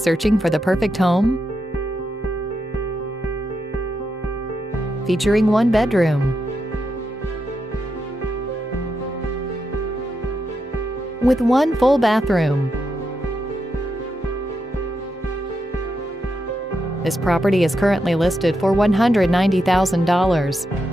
Searching for the perfect home? Featuring 1 bedroom with 1 full bathroom. This property is currently listed for $190,000.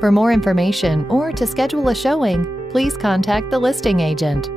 For more information or to schedule a showing, please contact the listing agent.